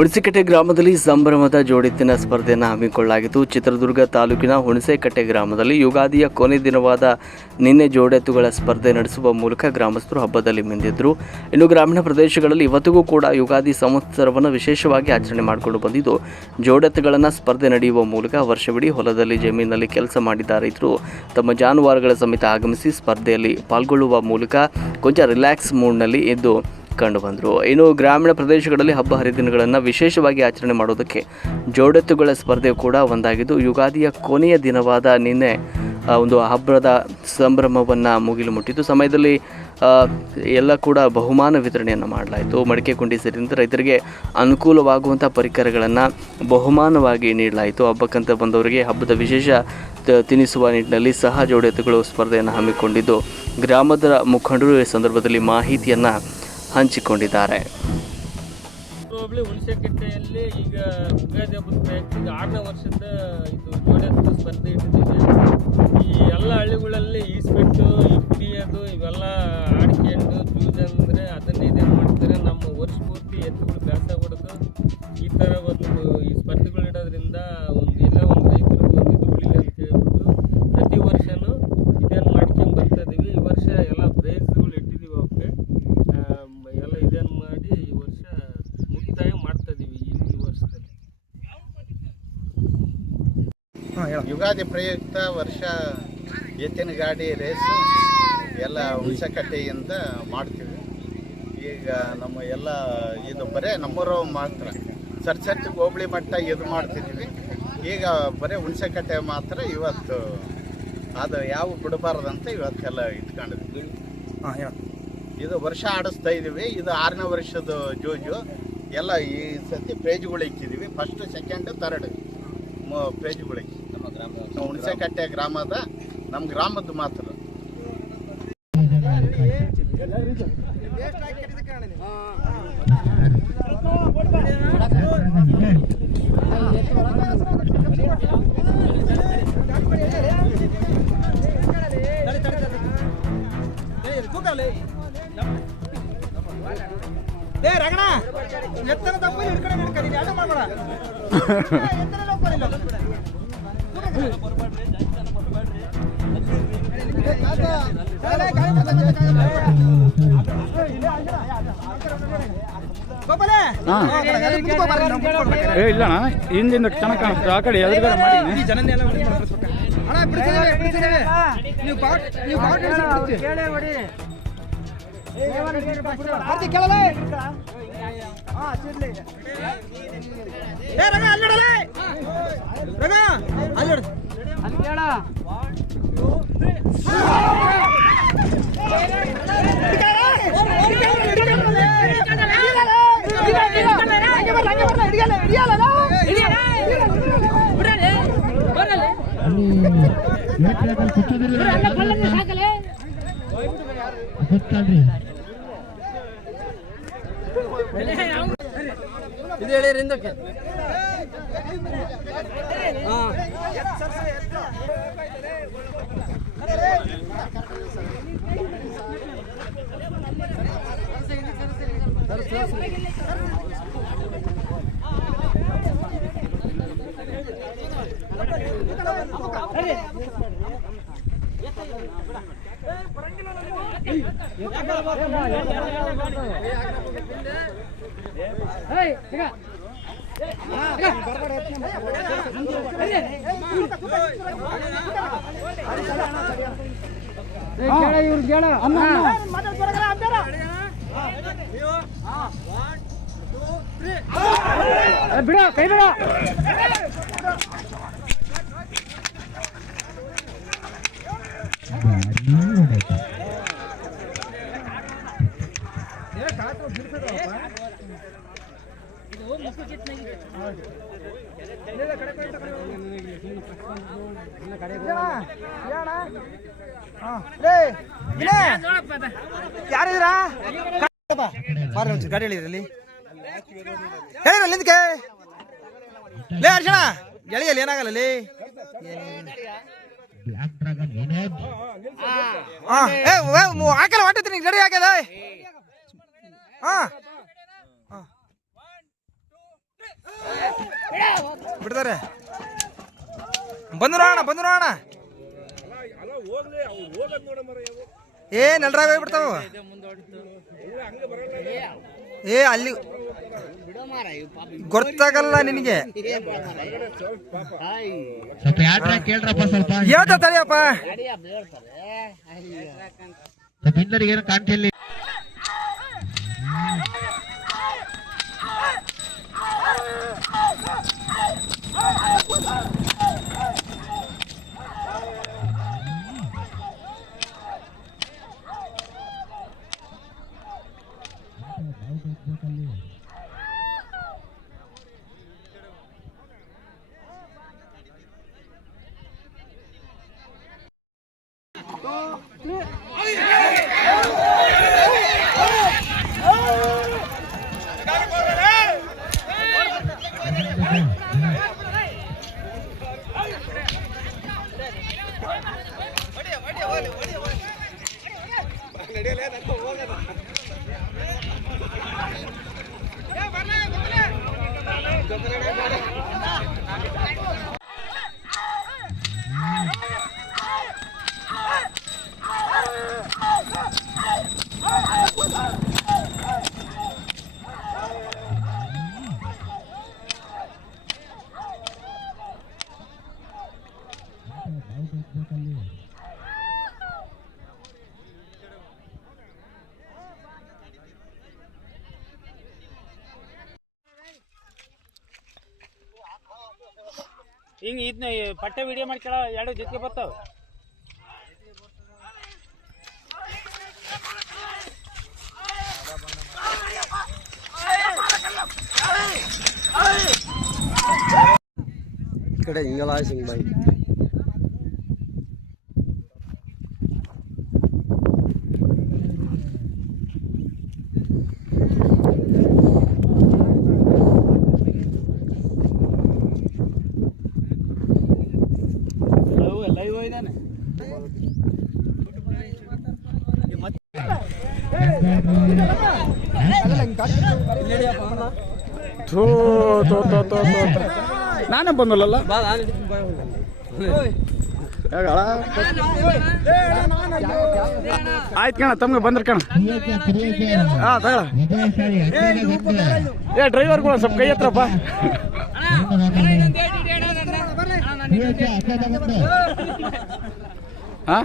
ಹುಣಸೆಕಟ್ಟೆ ಗ್ರಾಮದಲ್ಲಿ ಸಂಭ್ರಮದ ಜೋಡೆತ್ತಿನ ಸ್ಪರ್ಧೆಯನ್ನು ಹಮ್ಮಿಕೊಳ್ಳಲಾಗಿತ್ತು. ಚಿತ್ರದುರ್ಗ ತಾಲೂಕಿನ ಹುಣಸೆಕಟ್ಟೆ ಗ್ರಾಮದಲ್ಲಿ ಯುಗಾದಿಯ ಕೊನೆ ದಿನವಾದ ನಿನ್ನೆ ಜೋಡೆತ್ತುಗಳ ಸ್ಪರ್ಧೆ ನಡೆಸುವ ಮೂಲಕ ಗ್ರಾಮಸ್ಥರು ಹಬ್ಬದಲ್ಲಿ ಮಿಂದಿದ್ರು. ಇನ್ನು ಗ್ರಾಮೀಣ ಪ್ರದೇಶಗಳಲ್ಲಿ ಇವತ್ತಿಗೂ ಕೂಡ ಯುಗಾದಿ ಸಂವತ್ಸರವನ್ನು ವಿಶೇಷವಾಗಿ ಆಚರಣೆ ಮಾಡಿಕೊಂಡು ಬಂದಿದ್ದು, ಜೋಡೆತ್ತುಗಳನ್ನು ಸ್ಪರ್ಧೆ ನಡೆಯುವ ಮೂಲಕ ವರ್ಷವಿಡೀ ಹೊಲದಲ್ಲಿ ಜಮೀನಿನಲ್ಲಿ ಕೆಲಸ ಮಾಡಿದ ರೈತರು ತಮ್ಮ ಜಾನುವಾರುಗಳ ಸಮೇತ ಆಗಮಿಸಿ ಸ್ಪರ್ಧೆಯಲ್ಲಿ ಪಾಲ್ಗೊಳ್ಳುವ ಮೂಲಕ ಕೊಂಚ ರಿಲ್ಯಾಕ್ಸ್ ಮೂಡ್ನಲ್ಲಿ ಇದ್ದು ಕಂಡುಬಂದರು. ಇನ್ನು ಗ್ರಾಮೀಣ ಪ್ರದೇಶಗಳಲ್ಲಿ ಹಬ್ಬ ಹರಿದಿನಗಳನ್ನು ವಿಶೇಷವಾಗಿ ಆಚರಣೆ ಮಾಡೋದಕ್ಕೆ ಜೋಡೆತ್ತುಗಳ ಸ್ಪರ್ಧೆ ಕೂಡ ಒಂದಾಗಿದ್ದು, ಯುಗಾದಿಯ ಕೊನೆಯ ದಿನವಾದ ನಿನ್ನೆ ಒಂದು ಹಬ್ಬದ ಸಂಭ್ರಮವನ್ನು ಮುಗಿಲು ಮುಟ್ಟಿದ್ದು ಸಮಯದಲ್ಲಿ ಎಲ್ಲ ಕೂಡ ಬಹುಮಾನ ವಿತರಣೆಯನ್ನು ಮಾಡಲಾಯಿತು. ಮಡಿಕೆ ಕುಂಡಿ ಸೇರಿದಂತೆ ರೈತರಿಗೆ ಅನುಕೂಲವಾಗುವಂಥ ಪರಿಕರಗಳನ್ನು ಬಹುಮಾನವಾಗಿ ನೀಡಲಾಯಿತು. ಹಬ್ಬಕ್ಕಂತ ಬಂದವರಿಗೆ ಹಬ್ಬದ ವಿಶೇಷ ತಿನ್ನಿಸುವ ನಿಟ್ಟಿನಲ್ಲಿ ಸಹ ಜೋಡೆತ್ತುಗಳು ಸ್ಪರ್ಧೆಯನ್ನು ಹಮ್ಮಿಕೊಂಡಿದ್ದು, ಗ್ರಾಮದ ಮುಖಂಡರು ಈ ಸಂದರ್ಭದಲ್ಲಿ ಮಾಹಿತಿಯನ್ನು ಹಂಚಿಕೊಂಡಿದ್ದಾರೆ. ಹೋಬಳಿ ಹುಣಸೆಕಟ್ಟೆಯಲ್ಲಿ ಈಗ ಯುಗಾದಿ ಹಬ್ಬದ ಪ್ರಯುಕ್ತ 6ನೇ ವರ್ಷದ ಇದು ಜೋಡೆತ್ತು ಸ್ಪರ್ಧೆ ಇಟ್ಟಿದ್ದೀವಿ. ಈ ಎಲ್ಲ ಹಳ್ಳಿಗಳಲ್ಲಿ ಈಸ್ಬಿಟ್ಟು ಈ ಕುಡಿಯೋದು ಇವೆಲ್ಲ ಆಡ್ಕೊಂಡು ಜೂಜ್ ಅಂದರೆ ಅದನ್ನೇ ಇದೇನು ಮಾಡ್ತಾರೆ. ನಮ್ಮ ವರ್ಷ ಪೂರ್ತಿ ಎತ್ತುಗಳು ಬ್ಯಾಸ ಹೊಡೆದು ಈ ಥರ ಒಂದು ಈ ಸ್ಪರ್ಧೆಗಳು ಇಡೋದ್ರಿಂದ ಒಂದು ರೈತರಿಗೆ ಒಂದು ಇದು ಉಳಿಲಿ ಅಂತ ಹೇಳ್ಬಿಟ್ಟು ಪ್ರತಿ ವರ್ಷವೂ ಇದೇನು ಮಾಡ್ಕೊಂಡು ಬರ್ತಾಯಿದ್ದೀವಿ. ಈ ವರ್ಷ ಎಲ್ಲ ಪ್ರೈಸ್ಗಳು ಇಟ್ಟಿದ್ದೀವಿ. ಅವಕ್ಕೆ ಎಲ್ಲ ಇದೇನು ಮಾಡಿ ಈ ವರ್ಷ ಮುಕ್ತಾಯ ಮಾಡ್ತಾಯಿದ್ದೀವಿ. ಈ ವರ್ಷದಲ್ಲಿ ಯುಗಾದಿ ಪ್ರಯುಕ್ತ ವರ್ಷ ಎತ್ತಿನ ಗಾಡಿ ರೇಸು ಎಲ್ಲ ಹುಣಸೆಕಟ್ಟೆಯಿಂದ ಮಾಡ್ತೀವಿ. ಈಗ ನಮ್ಮ ಎಲ್ಲ ಇದು ಬರೀ ನಮ್ಮೂರು ಮಾತ್ರ ಸರ್ಚ್ ಹೋಬಳಿ ಮಟ್ಟ ಇದು ಮಾಡ್ತಿದ್ದೀವಿ. ಈಗ ಬರೀ ಹುಣಸೆಕಟ್ಟೆ ಮಾತ್ರ ಇವತ್ತು ಅದು ಯಾವ ಬಿಡಬಾರ್ದಂತ ಇವತ್ತೆಲ್ಲ ಇಟ್ಕೊಂಡಿದ್ವಿ. ಇದು ವರ್ಷ ಆಡಿಸ್ತಾ ಇದ್ದೀವಿ. ಇದು 6ನೇ ವರ್ಷದ ಜೂಜು. ಎಲ್ಲ ಈ ಸತಿ ಪ್ರೈಜ್ಗಳು ಇಕ್ಕಿದ್ದೀವಿ. ಫಸ್ಟ್, ಸೆಕೆಂಡ್, ಥರ್ಡ್ ಪ್ರೈಜ್ಗಳು ಇಕ್ಕಿ ನಮ್ಮ ಹುಣಸೆಕಟ್ಟೆ ಗ್ರಾಮದ ನಮ್ಮ ಗ್ರಾಮದ್ದು ಮಾತ್ರ. ಇಲ್ಲ ಹಿಂದಿಂದ ಚೆನ್ನಾಗಿ ಕಾಣಿಸ್ತದೆ. ಆ ಕಡೆ ಎದುರುಗಡೆ ಮಾಡಿ ಇದು ಹೇಳಿರಿ ಹಿಂದಕ್ಕೆ. ಬಿಡ ಕೈ ಬಿಡ. ಯಾರಿದ್ದೀರಾ ಗಾಡಿ ಹೇಳಿದ್ರಲ್ಲಿ ಹೇಳಿರಲ್ಲ ನಿಂದಕ್ಕೆ ಲೇ ಅರ್ಜುನ ಎಳೆಯಲ್ಲಿ ಏನಾಗಲ್ಲ ಲೇ. ಹಾಕಲ್ಲ ಹೊಟ್ಟಿದ್ದೀನಿ ರೆಡಿ ಆಗ್ಯದ. ಬಿಡ್ತಾರೆ. ಬಂದು ನೋಡೋಣ. ಏ ನೆಲ್ರಾಗ ಹೋಗ್ಬಿಡ್ತಾವ. ಏ ಅಲ್ಲಿ ಗೊತ್ತಾಗಲ್ಲ ನಿನಗೆ. ಹೇಳ್ತಾ ತಡಿಯಪ್ಪ. ಏನು ಕಾಣ್ತಿಲ್ಲ. ಹಿಂಗೆ ಇದನ್ನ ಪಟ್ಟೆ ವಿಡಿಯೋ ಮಾಡ್ಕೊಳ ಎರಡು ಜೊತೆ ಬರ್ತಾವ. ಕಡೆ ಹಿಂಗೆಲ್ಲ ಸಿಂಗ್ ಬಾಯಿ ಲೈವ್ ಇದ್ದಾನೆ. ನಾನೇ ಬಂದಲ್ಲ ಆಯ್ತು ಕಣ ತಮ್ಗೆ ಬಂದ್ರ ಕಣ. ಹಾ ತಗ ಏ ಡ್ರೈವರ್ಗಳು ಸ್ವಲ್ಪ ಕೈ ಹತ್ರಪ್ಪ. ಹಾ